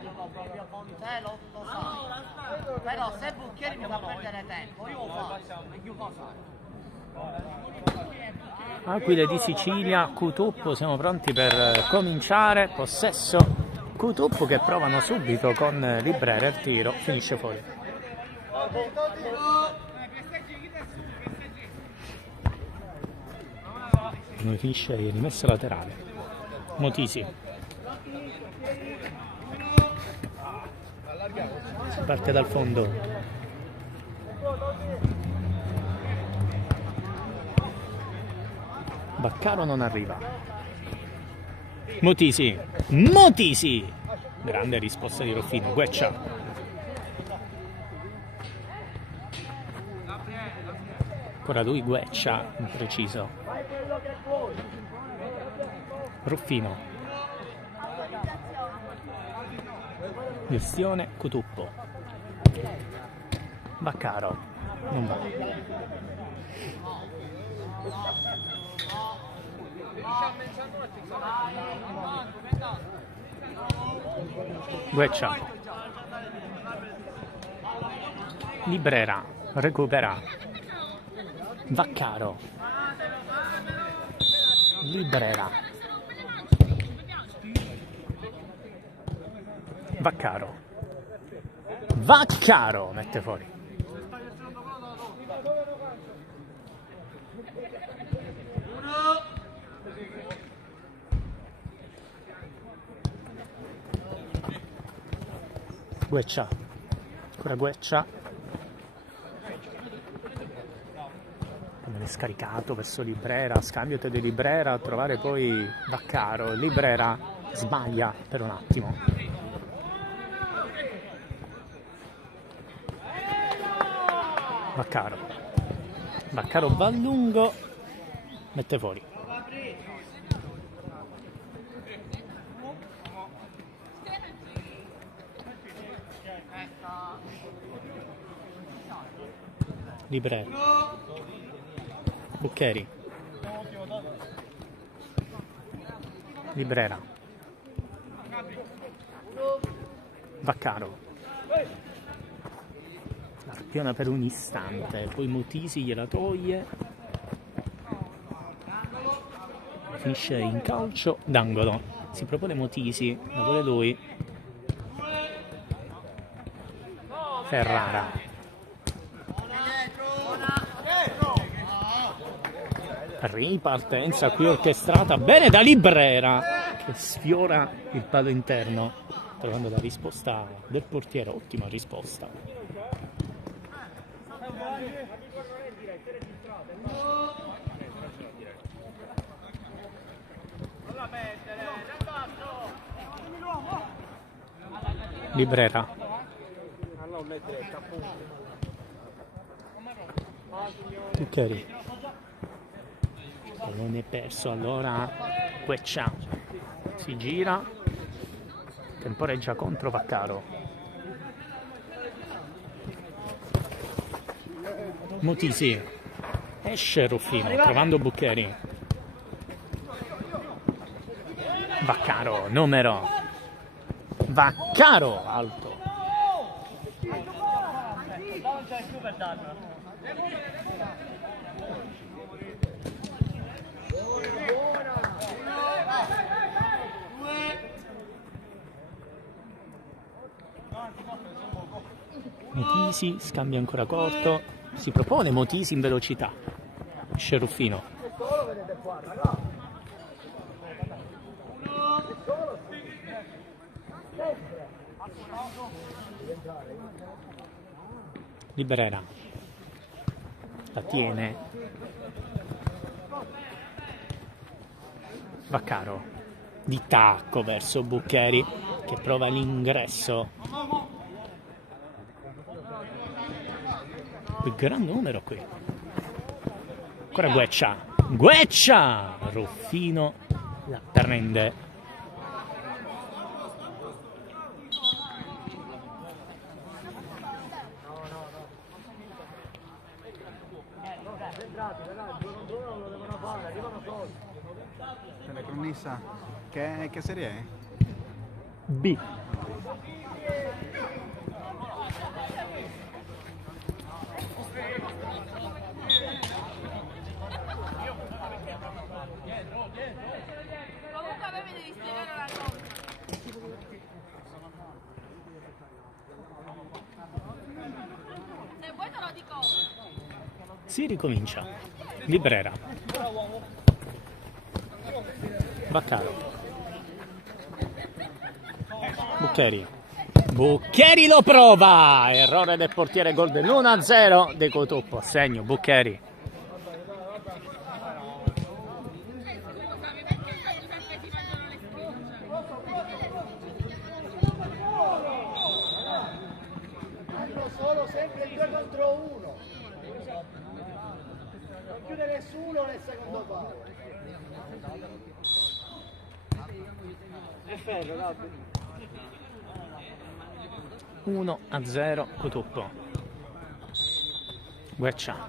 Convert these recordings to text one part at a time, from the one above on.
Dico proprio con te lo so, però se Bucchieri mi fa perdere tempo io lo faccio, io cosa? Aquile di Sicilia, Cutuppo, siamo pronti per cominciare. Possesso, Cutuppo che provano subito con Librera, il tiro finisce fuori. Non finisce in rimessa laterale. Motisi. Si parte dal fondo. Baccaro non arriva. Motisi. Motisi! Grande risposta di Ruffino. Gueccia. Ancora lui Gueccia, impreciso. Ruffino. Gestione Cutuppo. Baccaro. Non va. Gueccia. Librera. Recupera. Vaccaro. Librera. Vaccaro. Vaccaro mette fuori. Gueccia. Ancora Gueccia. Viene scaricato verso Librera, scambio di Librera a trovare poi Vaccaro. Librera sbaglia per un attimo. Vaccaro. Vaccaro va a lungo, mette fuori. Librera. Buccheri. Librera. Vaccaro. L'arpiona per un istante, poi Motisi gliela toglie. Finisce in calcio d'angolo. Si propone Motisi, la vuole lui. Ferrara. Ripartenza qui orchestrata bene da Librera che sfiora il palo interno trovando la risposta del portiere. Ottima risposta. Librera. Buccheri. Pallone perso, allora Gueccia si gira, temporeggia contro Vaccaro. Motisi, esce Ruffino trovando Buccheri. Vaccaro, numero. Vaccaro, alto. Motisi scambia ancora corto, si propone Motisi in velocità. Esce Ruffino. Librera la tiene. Vaccaro di tacco verso Buccheri che prova l'ingresso. Il gran numero qui. Ancora Gueccia. Gueccia! Ruffino la prende. Nissa, che serie è? B. Comunque a me mi devi spiegare una cosa. Se vuoi te lo dico. Si ricomincia. Librera. Vaccaro. Buccheri. Buccheri lo prova! Errore del portiere, gol dell'1-0 De Cotoppo. Segno Buccheri. Solo sempre il 2 contro 1. Non chiude nessuno nel secondo palo. È ferro, Robby. 1-0 Cotoppo. Gueccia.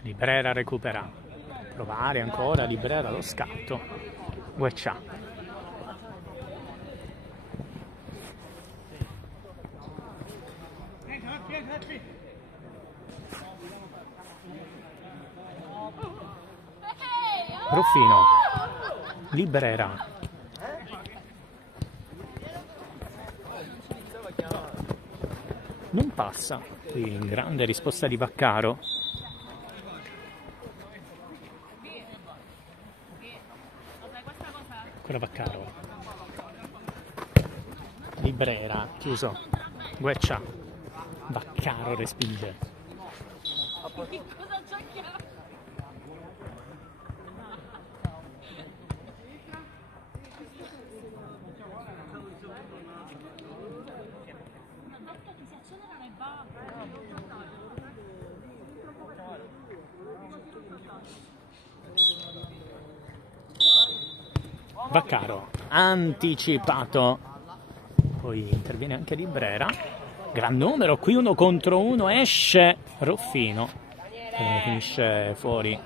Librera recupera. Provare ancora, Librera lo scatto. Gueccia. Ruffino. Librera. Non passa. Qui grande risposta di Vaccaro. Ancora Vaccaro. Librera. Chiuso. Gueccia. Vaccaro respinge. Cosa giochiamo? Vaccaro anticipato, poi interviene anche Librera, gran numero, qui 1 contro 1, esce Ruffino e finisce fuori.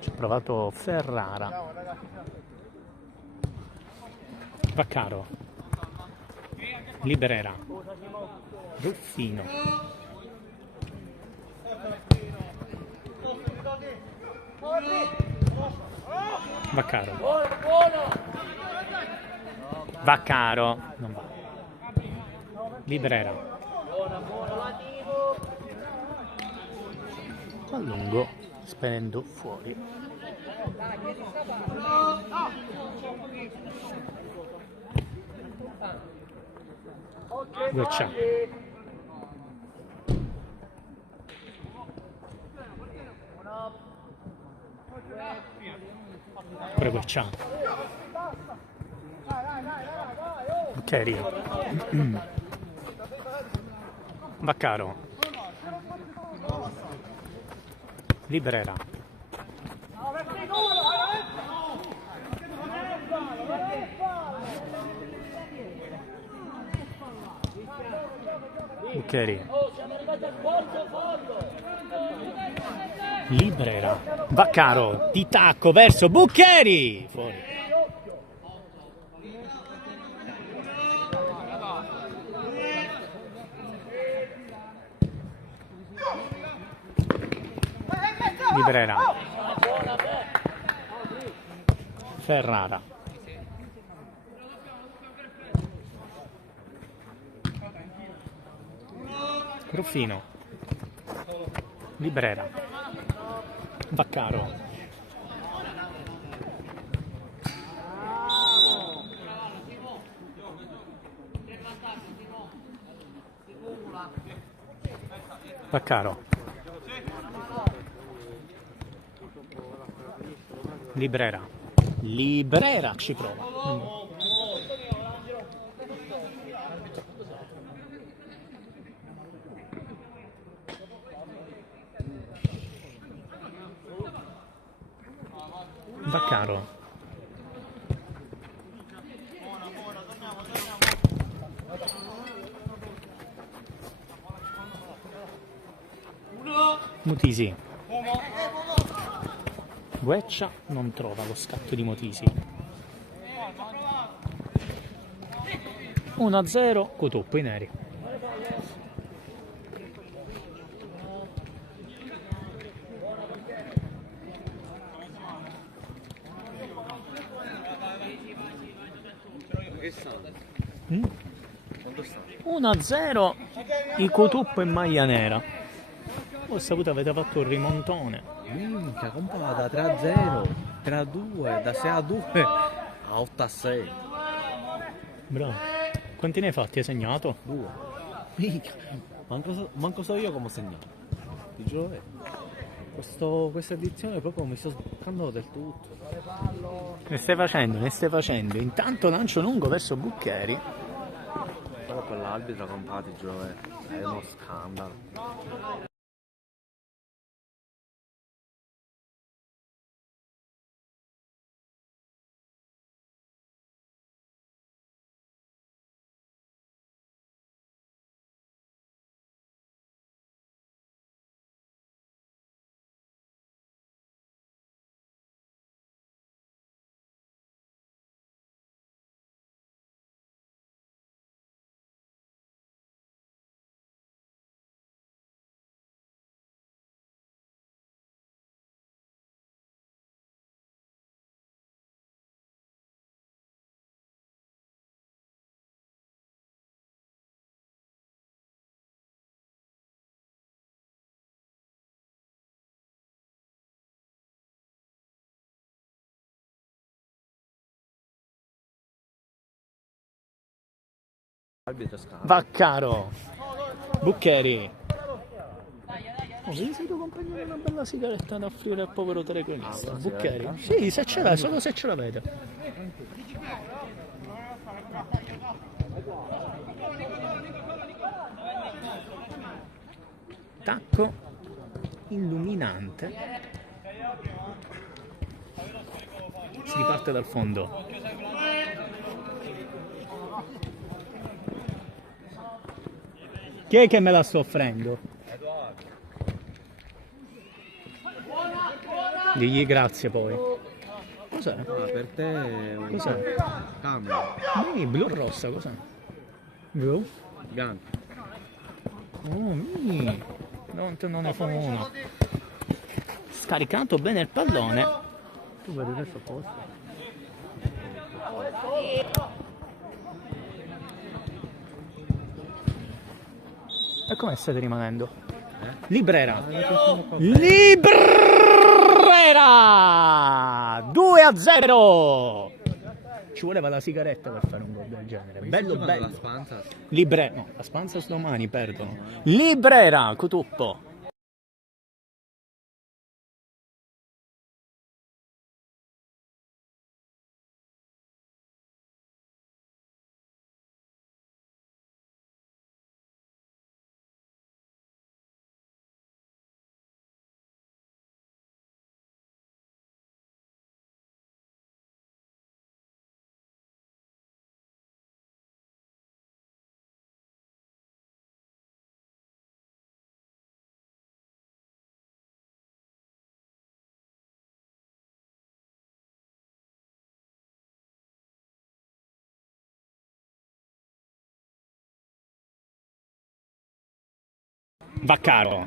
Ci ha provato Ferrara. Vaccaro, Librera, Ruffino, Vaccaro. Vaccaro non va. Librera. A lungo, spendendo fuori. Gueccia. Pure Gueccia. Buccheri. Vaccaro. Librera. Buccheri. Librera. Vaccaro di tacco verso Buccheri. Fuori. Librera. Ferrara. Ruffino. Librera. Vaccaro. Vaccaro. Librera. Librera ci prova. Vaccaro. Mutisi. Gueccia non trova lo scatto di Motisi. 1-0, Cutuppo i neri. Mm. 1-0 i Cutuppo in maglia nera. Ho saputo avete fatto un rimontone. Minchia, compa, da 3-0, 3-2, da 6-2 a 8-6. Bravo. Quanti ne hai fatti? Hai segnato? 2. Minchia, manco so io come ho segnato. Ti giuro vero. Questa edizione proprio mi sto sboccando del tutto. Ne stai facendo, ne stai facendo. Intanto lancio lungo verso Buccheri. Però quell'arbitro, compa, ti giuro vero, è uno scandalo. L'arbitro è scandalo. Vaccaro. Buccheri. Oh, vedi se tu compagno una bella sigaretta da offrire al povero telecronista. Ah, una Buccheri. sigaretta? Sì, se ce l'hai, solo se ce l'avete. Tacco illuminante. Si riparte dal fondo. Chi è che me la sta offrendo? Digli grazie poi. Cos'è? Ah, per te è un Cos'è? cambio. Blu rossa, cos'è? Blu? Gigante. Oh, non ne fa uno. Scaricato bene il pallone. Tu vedi questo posto? E come state rimanendo? Librera. Librera 2-0. Ci voleva la sigaretta per fare un gol del genere. Bello bello. La Spanza. Librera, no, la Spanza domani perdono. Librera, Cutuppo. Vaccaro.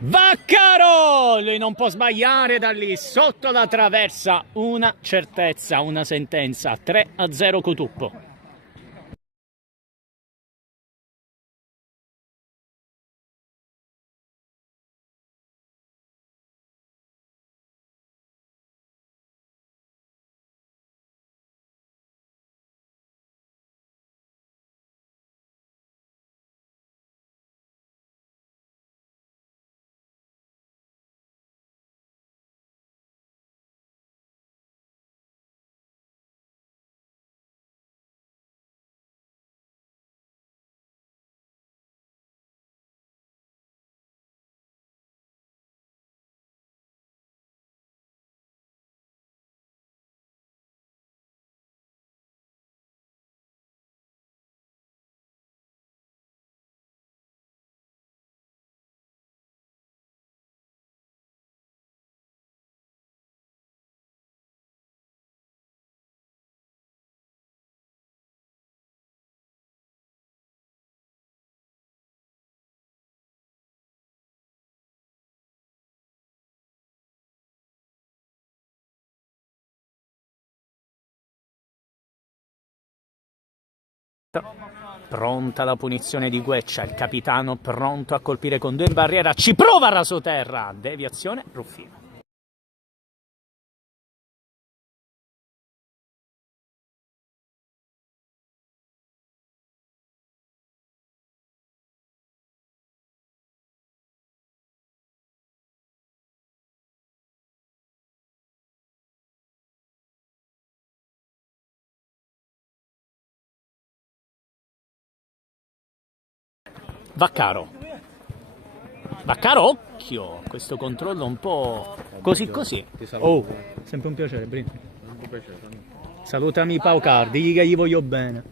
Vaccaro! Lui non può sbagliare da lì, sotto la traversa. Una certezza, una sentenza. 3-0 Cutuppo. Pronta la punizione di Gueccia, il capitano pronto a colpire con 2 in barriera, ci prova rasoterra, deviazione, Ruffino. Vaccaro. Vaccaro, occhio! Questo controllo un po' così così. Oh, sempre un piacere, Brin. Salutami Paucar, digli che gli voglio bene.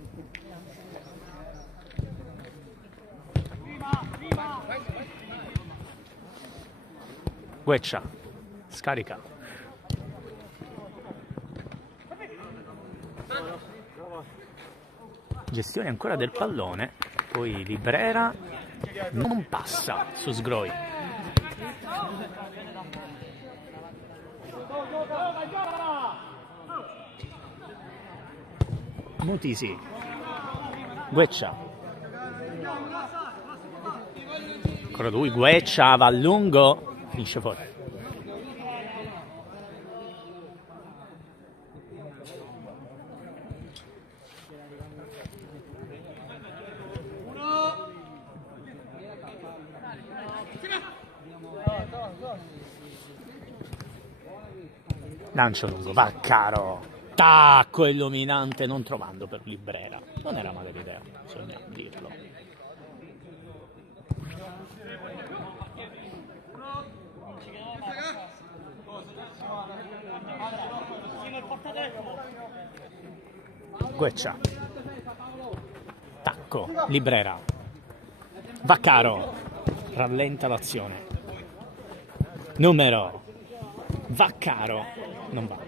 Gueccia, scarica. Gestione ancora del pallone, poi Librera non passa su Sgroi. Mutisi, Gueccia, ancora lui, Gueccia va a lungo, finisce fuori. Lancio lungo, Vaccaro, tacco illuminante non trovando per Librera. Non era male l'idea, bisogna dirlo. Gueccia, tacco, Librera, Vaccaro, rallenta l'azione. Numero, Vaccaro, non va.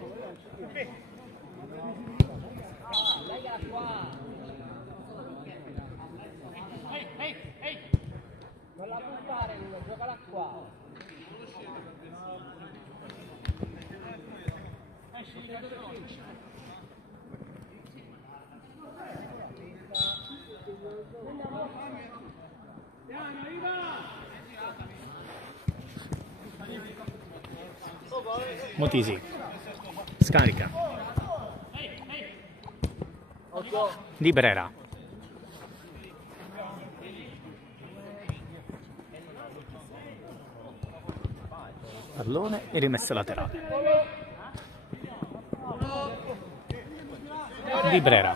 Motisi, scarica. Librera. Pallone e rimessa laterale. Librera.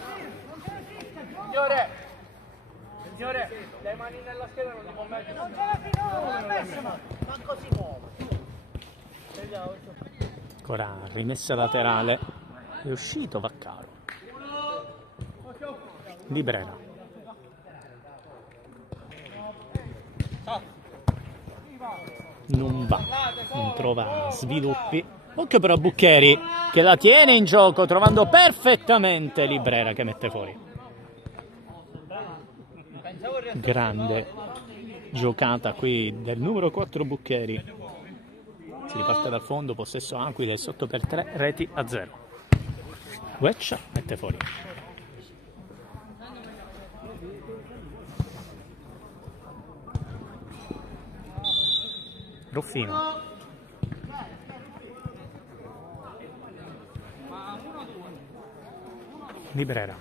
Signore, le mani nella scheda non li può mettere. Non ce l'ha finora, ma così muove. Ancora rimessa laterale. È uscito Vaccaro. Librera. Non va, non trova sviluppi. Occhio però a Buccheri che la tiene in gioco trovando perfettamente Librera che mette fuori. Grande giocata qui del numero 4 Buccheri. Si riparte dal fondo, possesso Aquile sotto per 3 reti a 0. Gueccia mette fuori. Ruffino. Librera.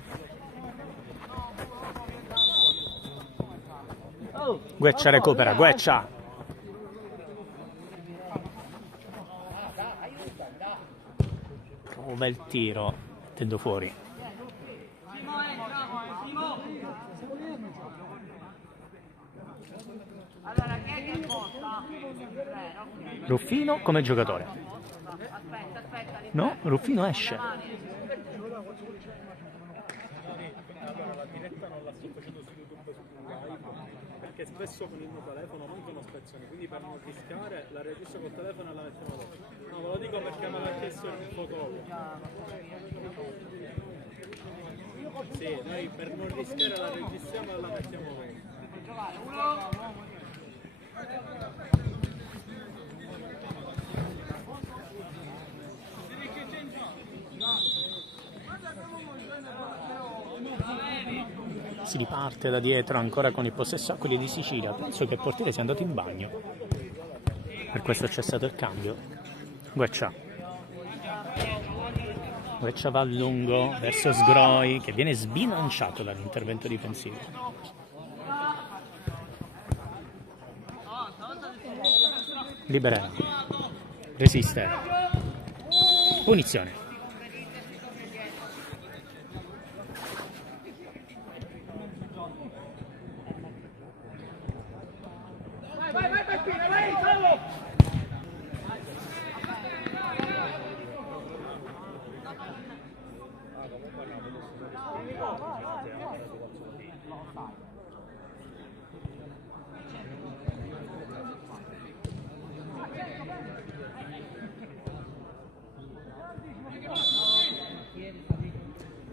Gueccia recupera, Gueccia. Prova il tiro, mettendo fuori. Ruffino come giocatore. No, Ruffino esce. Perché spesso con il mio telefono mancano spezzoni, quindi per non rischiare la registro col telefono e la mettiamo dopo. No, ve lo dico perché me l'ha chiesto il fotografo. Sì, noi per non rischiare la registriamo e la mettiamo dopo. Si riparte da dietro ancora con il possesso Aquile di Sicilia. Penso che il portiere sia andato in bagno. Per questo c'è stato il cambio. Gueccia va a lungo verso Sgroi, che viene sbilanciato dall'intervento difensivo. Libera. Resiste. Punizione.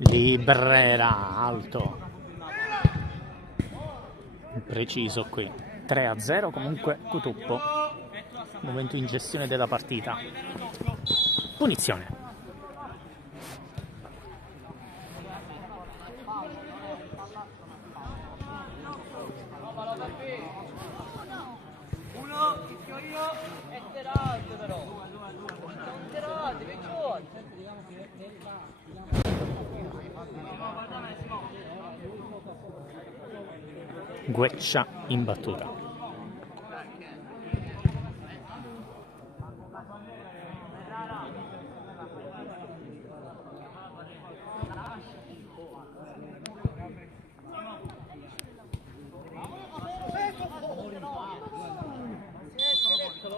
Librera alto, preciso qui. 3-0 comunque Cutuppo. Momento in gestione della partita. Punizione. Gueccia in battuta.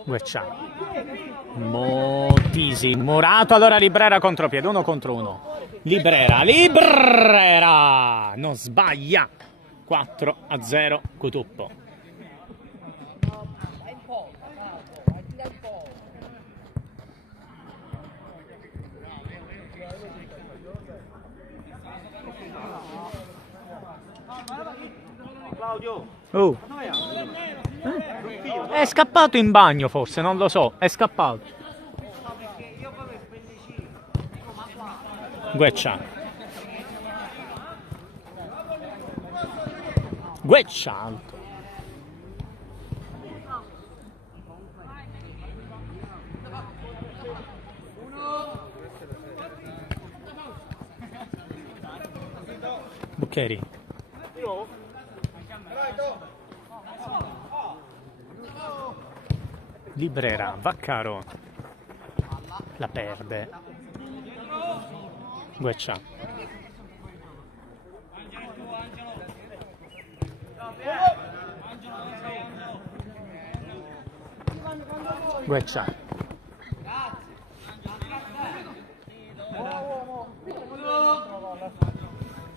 Gueccia. Motisi. Murato, allora Librera contropiede, 1 contro 1. Librera non sbaglia. 4-0 Cutuppo. Oh. È scappato in bagno forse, non lo so, è scappato. Gueccia alto. Buccheri. Librera, Vaccaro. La perde. Gueccia. Gueccia.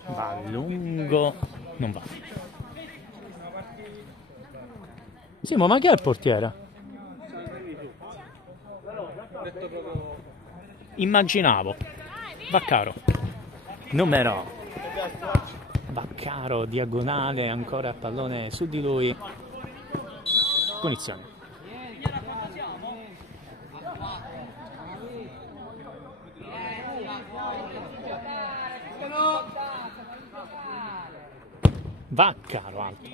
Va a lungo. Non va. Simo, ma chi è il portiere? Immaginavo. Vaccaro. Numero. Vaccaro, diagonale, ancora pallone su di lui. Punizione. Vaccaro alto.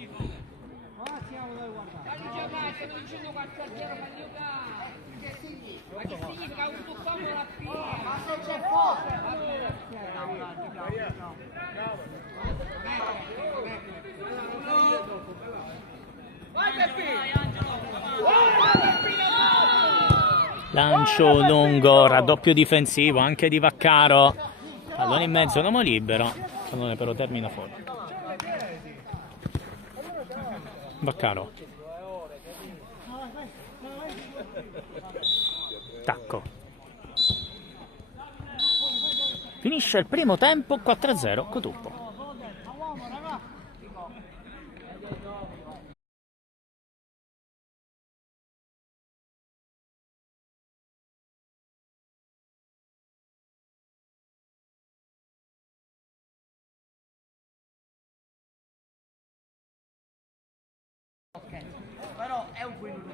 Lancio lungo, raddoppio difensivo anche di Vaccaro. Pallone in mezzo, uomo libero. Pallone però termina fuori. Vaccaro. Tacco. Finisce il primo tempo, 4-0 Cutuppo. Però è un quinto.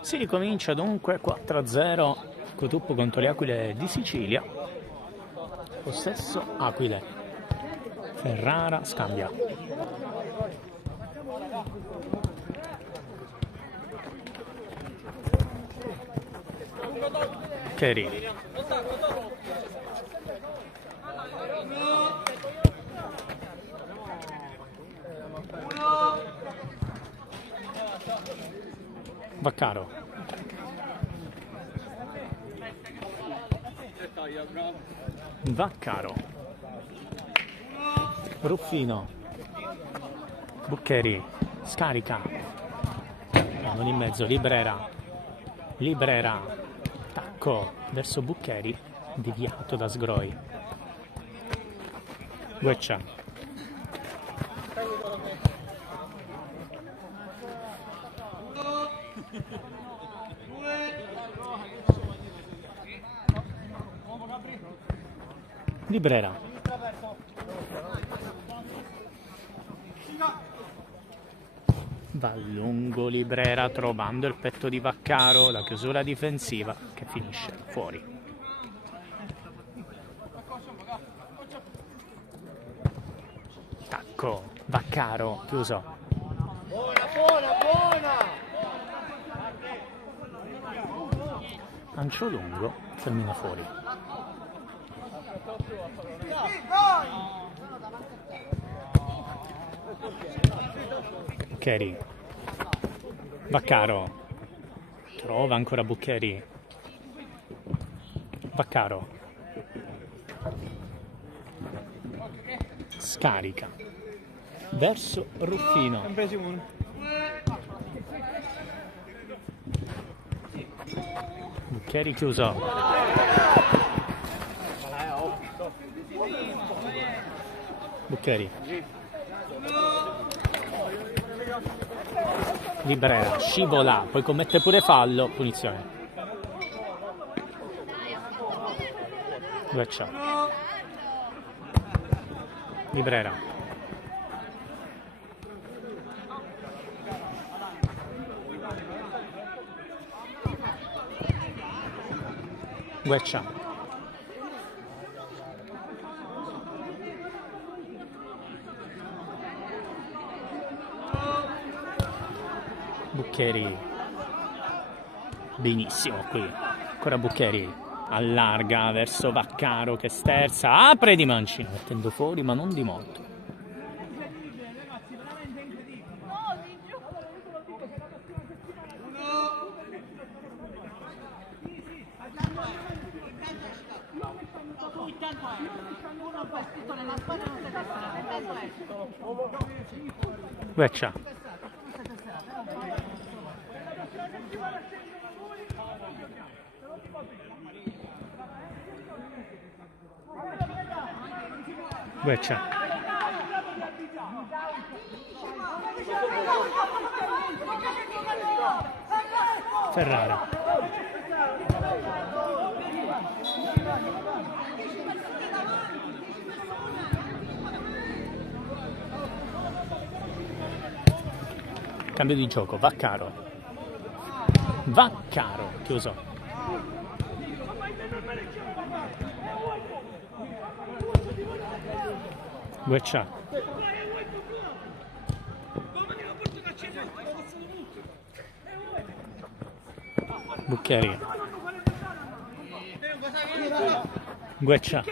Si ricomincia dunque 4-0 Cotuppo contro le Aquile di Sicilia. Possesso Aquile. Ferrara scambia. Cheri. Vaccaro. Vaccaro. Ruffino. Buccheri. Scarica. Non in mezzo. Librera. Librera. Tacco verso Buccheri. Deviato da Sgroi. Gueccia. Librera. Va lungo Librera trovando il petto di Vaccaro, la chiusura difensiva che finisce fuori. Tacco, Vaccaro, chiuso. Lancio lungo, termina fuori. Buccheri. Vaccaro. Trova ancora Buccheri. Vaccaro. Scarica. Verso Ruffino. Buccheri chiuso. Buccheri. Librera, scivola, poi commette pure fallo, punizione. Gueccia. Librera. Gueccia. Buccheri. Benissimo qui. Ancora Buccheri. Allarga verso Vaccaro che sterza. Apre di mancino. Mettendo fuori ma non di molto. Gueccia. Gueccia. Ferrara. Cambio di gioco, Vaccaro. Vaccaro, chiuso. Gueccia. Buccheri. Gueccia.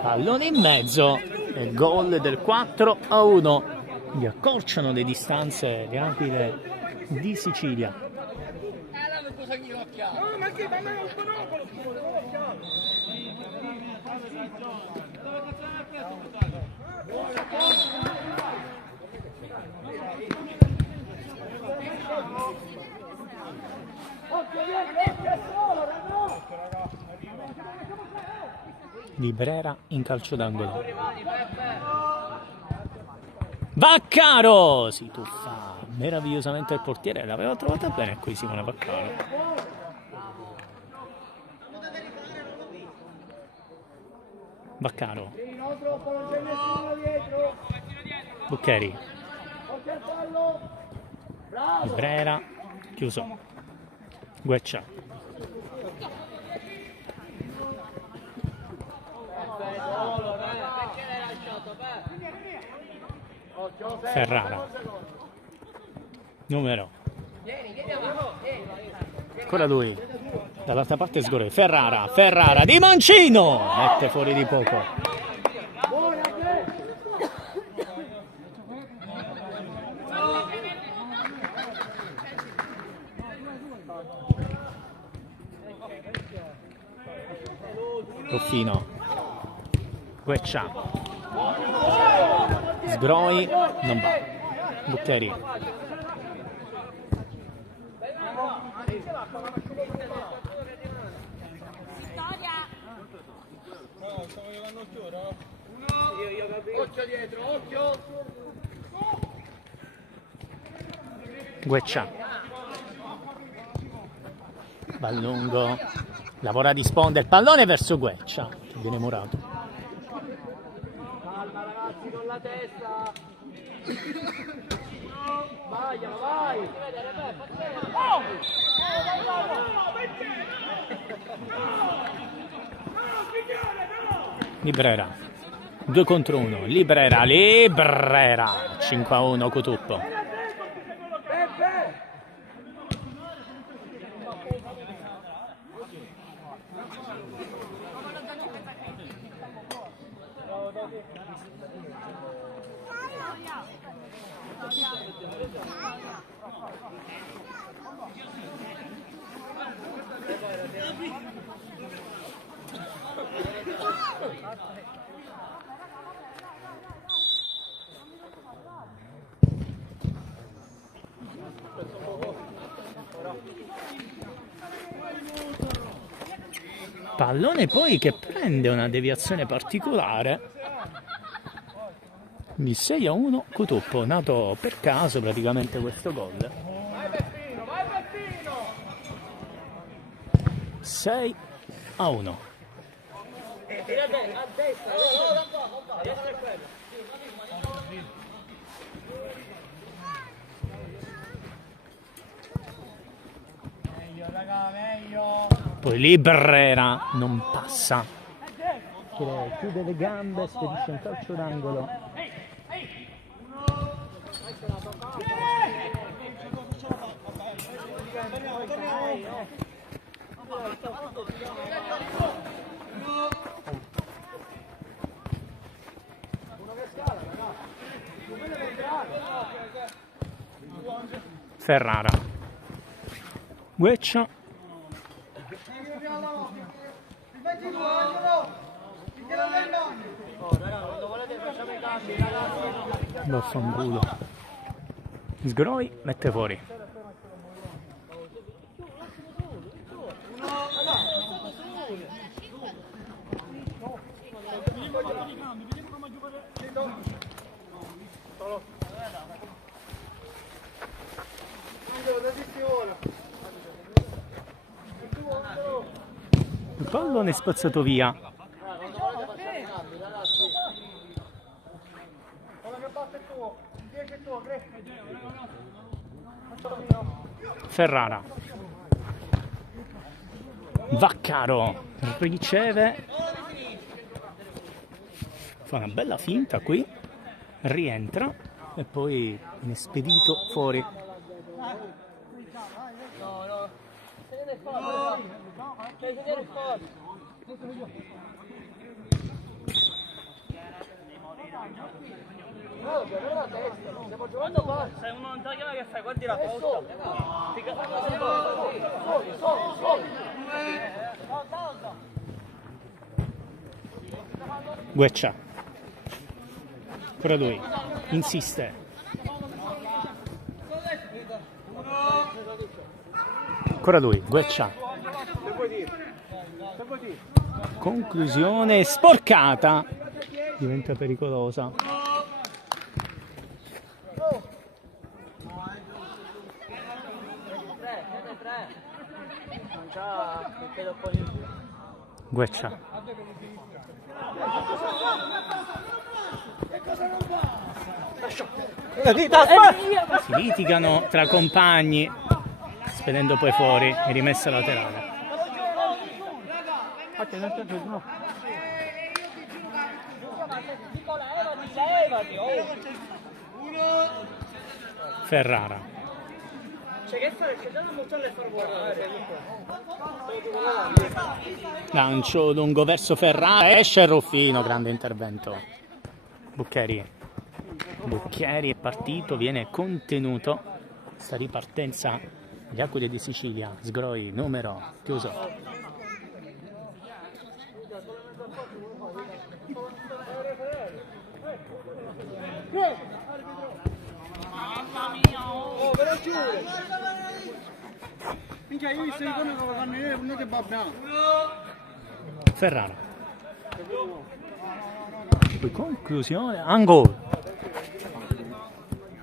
Pallone in mezzo e gol del 4-1. Quindi accorciano le distanze le Aquile di Sicilia. Librera in calcio d'angolo. Vaccaro si tuffa meravigliosamente il portiere, l'aveva trovata bene qui Simone Vaccaro. Vaccaro, Buccheri, Brera, chiuso, Gueccia, Ferrara, numero, ancora lui, dall'altra parte Sgore, Ferrara di Mancino, mette fuori di poco. Ruffino, Gueccia, Sgroi, non va, Buccheri, Gueccia, va lungo, lavora di sponda il pallone verso Gueccia che viene murato. Calma ragazzi, con la testa. Vai, vai. Librera, 2 contro 1, Librera, 5-1 Cutuppo. Pallone poi che prende una deviazione particolare. Il 6-1 Cutuppo, nato per caso praticamente questo gol. 6-1. Poi Librera non passa, chiude le gambe, spedisce un calcio d'angolo. Ferrara, Gueccia, vaffanculo. Sgroi mette fuori. Il pallone è spazzato via. Ferrara, Vaccaro riceve, fa una bella finta qui, rientra e poi viene spedito fuori. Stiamo giocando qua. Sei un montaglione che fai, guardi la porta. Gueccia, ancora lui, insiste. Ancora lui, Gueccia. Conclusione sporcata, diventa pericolosa. Gueccia. Si litigano tra compagni, spedendo poi fuori e rimessa laterale. Ferrara. Lancio lungo verso Ferrara, esce Ruffino, grande intervento. Buccheri è partito, viene contenuto. Questa ripartenza gli Aquile di Sicilia, Sgroi, numero chiuso. Ferrara. Conclusione, angolo.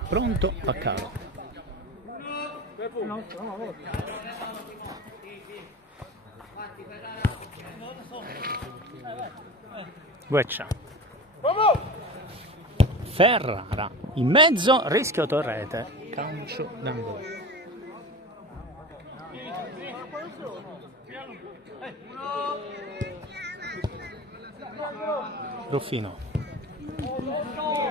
Pronto, Vaccaro. Gueccia. Ferrara. In mezzo, rischio Torrete. Calcio d'angolo. Ruffino.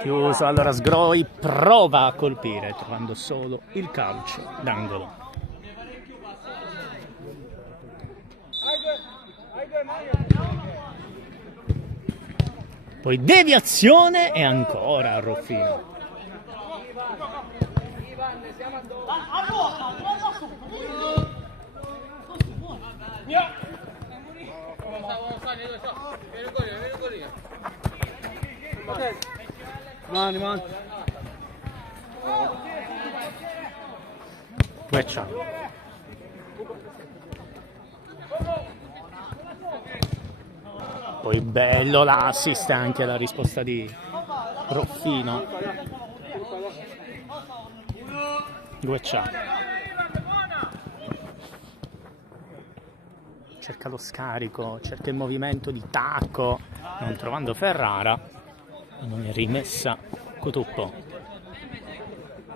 Chiuso, allora Sgroi prova a colpire, trovando solo il calcio d'angolo. Poi deviazione e ancora Ruffino. Gueccia. Poi bello l'assist, anche la risposta di Ruffino. Gueccia. Cerca lo scarico, cerca il movimento di tacco, non trovando Ferrara. E non è rimessa Cotuppo.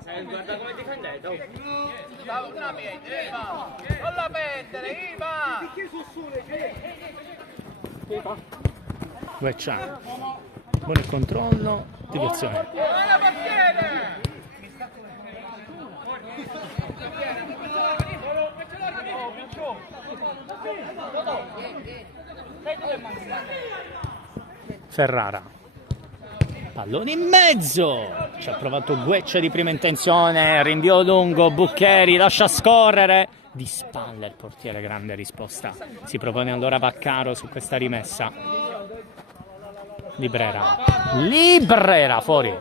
Guarda come difendete, oh. Non la perdere, Iva! Gueccia. Buon il controllo, deviazione. Ferrara. Pallone in mezzo, ci ha provato Gueccia di prima intenzione, rinvio lungo, Buccheri lascia scorrere, di spalle il portiere, grande risposta. Si propone allora Vaccaro su questa rimessa. Librera fuori.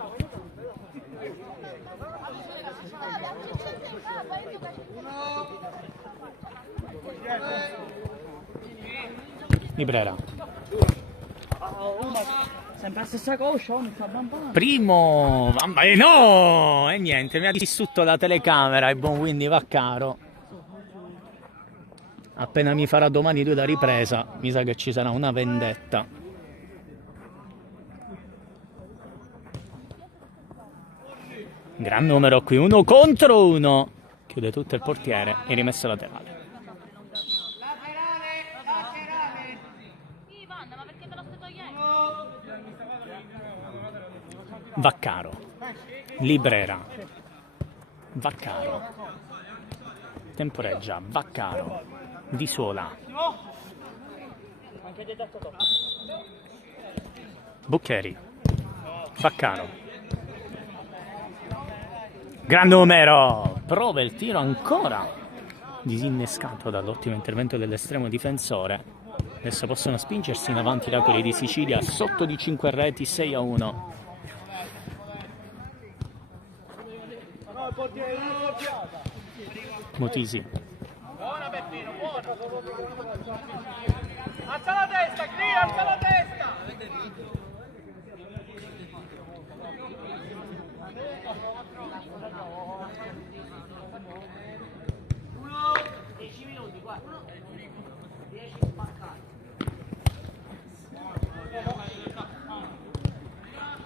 Librera. Sempre la stessa cosa, mi sta bambando. Primo, no! E niente, mi ha distrutto la telecamera il buon Winnie Vaccaro. Appena mi farà domani lui la ripresa, mi sa che ci sarà una vendetta. Gran numero qui, 1 contro 1. Chiude tutto il portiere e rimessa laterale. Ivan, ma perché te lo stai togliendo? Vaccaro, Librera, Vaccaro, temporeggia, Vaccaro, Di Suola, Buccheri, Vaccaro, gran numero, prova il tiro ancora, disinnescato dall'ottimo intervento dell'estremo difensore. Adesso possono spingersi in avanti da quelli di Sicilia, sotto di 5 reti, 6-1. Motisi. Buona Peppino, buona! Alza la testa, Cria, alza la testa!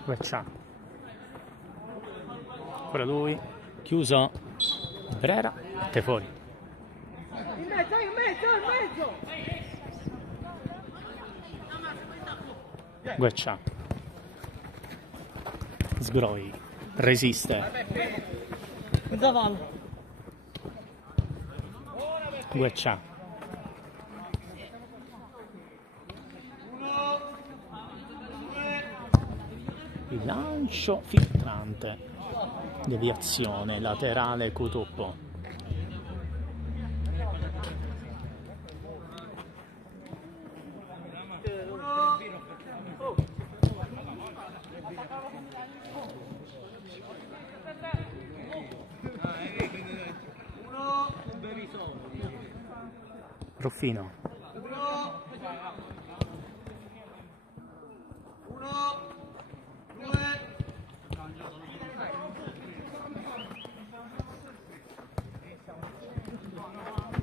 Gueccia. Ancora lui. Chiuso. Brera. Te fuori. In mezzo! Gueccia. Sgroi. Resiste. Mezza palla. Gueccia. Il lancio filtrante. Deviazione laterale Cutuppo. Ruffino.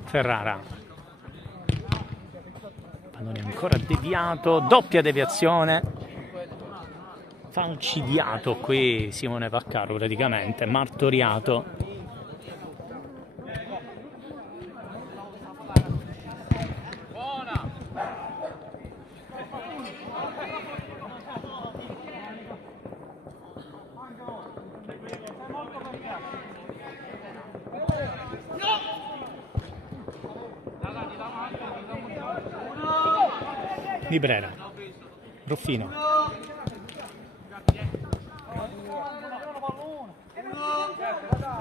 Ferrara. Pallone ancora deviato, doppia deviazione. Falcidiato qui Simone Vaccaro praticamente, martoriato. Di Brera. Ruffino.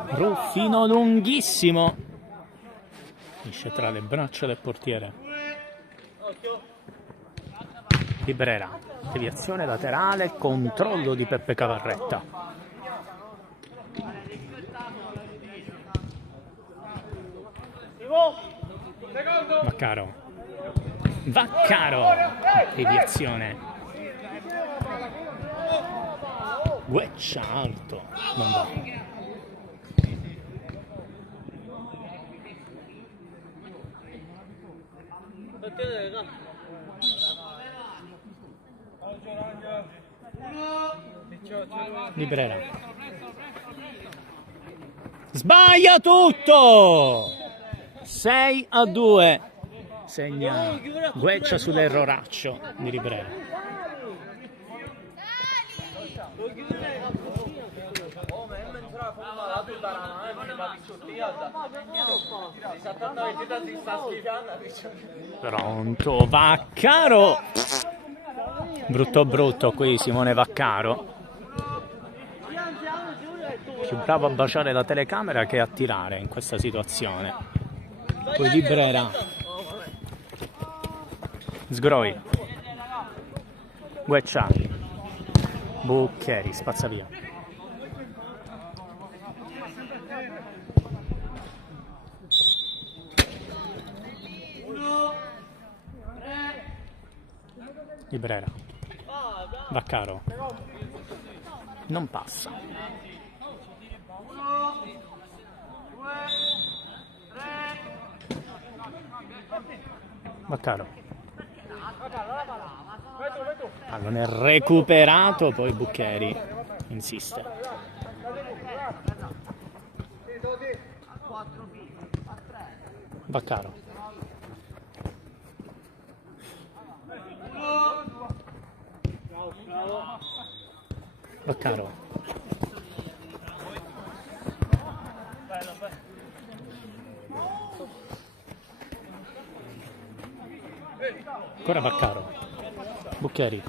Ruffino lunghissimo. Finisce tra le braccia del portiere. Di Brera. Deviazione laterale, controllo di Peppe Cavarretta. Vaccaro. Vaccaro. Deviazione. Gueccia alto. Non va. Di Brera. Sbaglia tutto! 6-2. Segna Gueccia sull'erroraccio di Ribrera. Pronto Vaccaro. Brutto brutto qui Simone Vaccaro. Più bravo a baciare la telecamera che a tirare in questa situazione. Poi Di Brera. Sgroi. Gueccia. Buccheri, spazza via. Di Brera. Vaccaro. Non passa. Vaccaro. Pallone recuperato, poi Buccheri insiste. Vaccaro. Vaccaro. Ancora Vaccaro. Buccheri.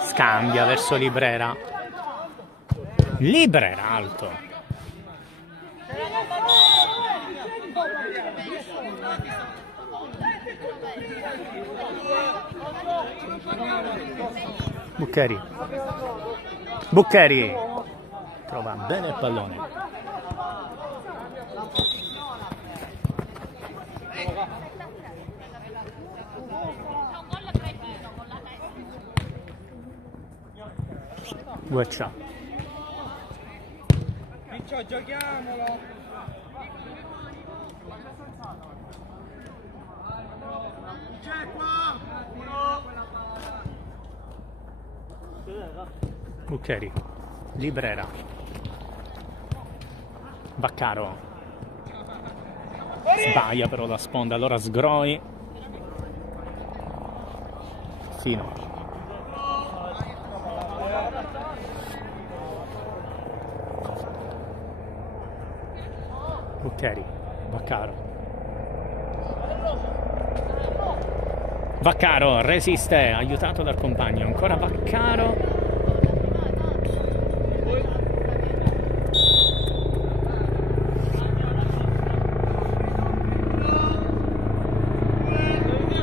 Scambia verso Librera. Librera alto. Buccheri. Buccheri. Trova bene il pallone. Gueccia. Giochiamolo! Buccheri, Librera, Vaccaro, sbaglia però la sponda, allora Sgroi, Fino, Buccheri, Vaccaro, Vaccaro resiste, aiutato dal compagno, ancora Vaccaro.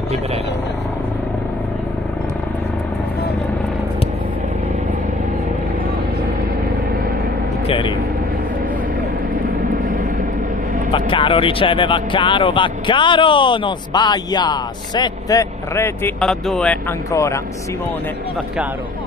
Librera, Buccheri, Vaccaro riceve, Vaccaro non sbaglia, 7-2 ancora Simone Vaccaro.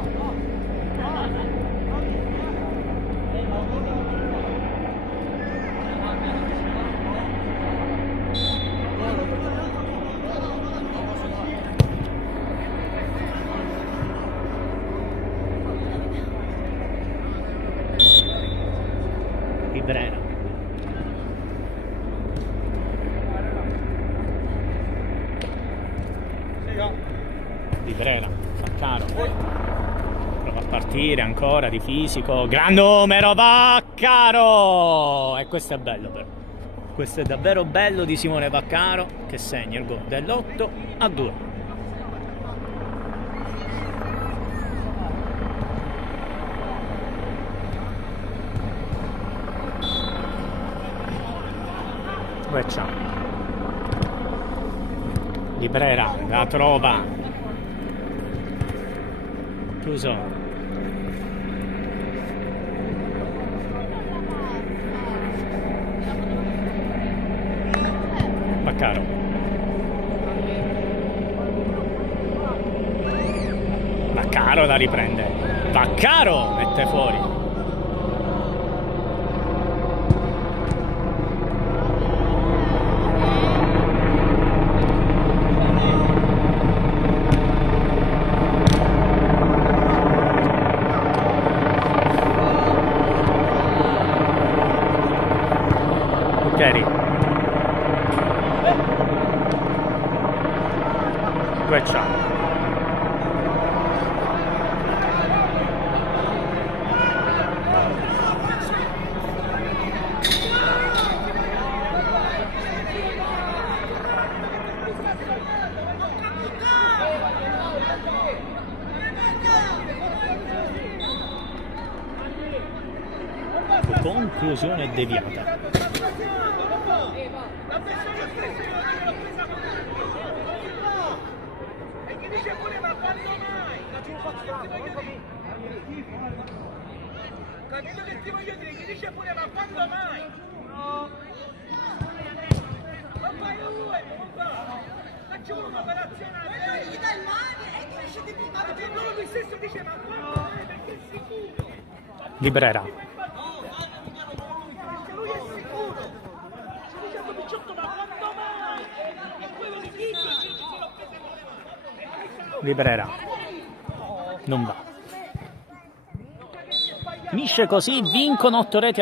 Librera, Librera, Vaccaro, prova a partire ancora di fisico, gran numero Vaccaro, e questo è bello però, questo è davvero bello di Simone Vaccaro che segna il gol dell'8-2. Queccia, Librera la trova, chiuso, Vaccaro, Vaccaro la riprende, Vaccaro mette fuori. Queccia, conclusione deviata. Capito che ti voglio dire? Gli dice pure ma quando mai? Ma fai due, non va! Facciamo un'operazione a te! Gli dai mani e ti dice di puntare! Ma lui stesso dice ma quando mai? Perché è sicuro! Librera, Perché lui è sicuro! Ci dice a 18 ma quando mai? E quello di chi ci l'ho preso! Librera, non va. Finisce così, vincono 8 reti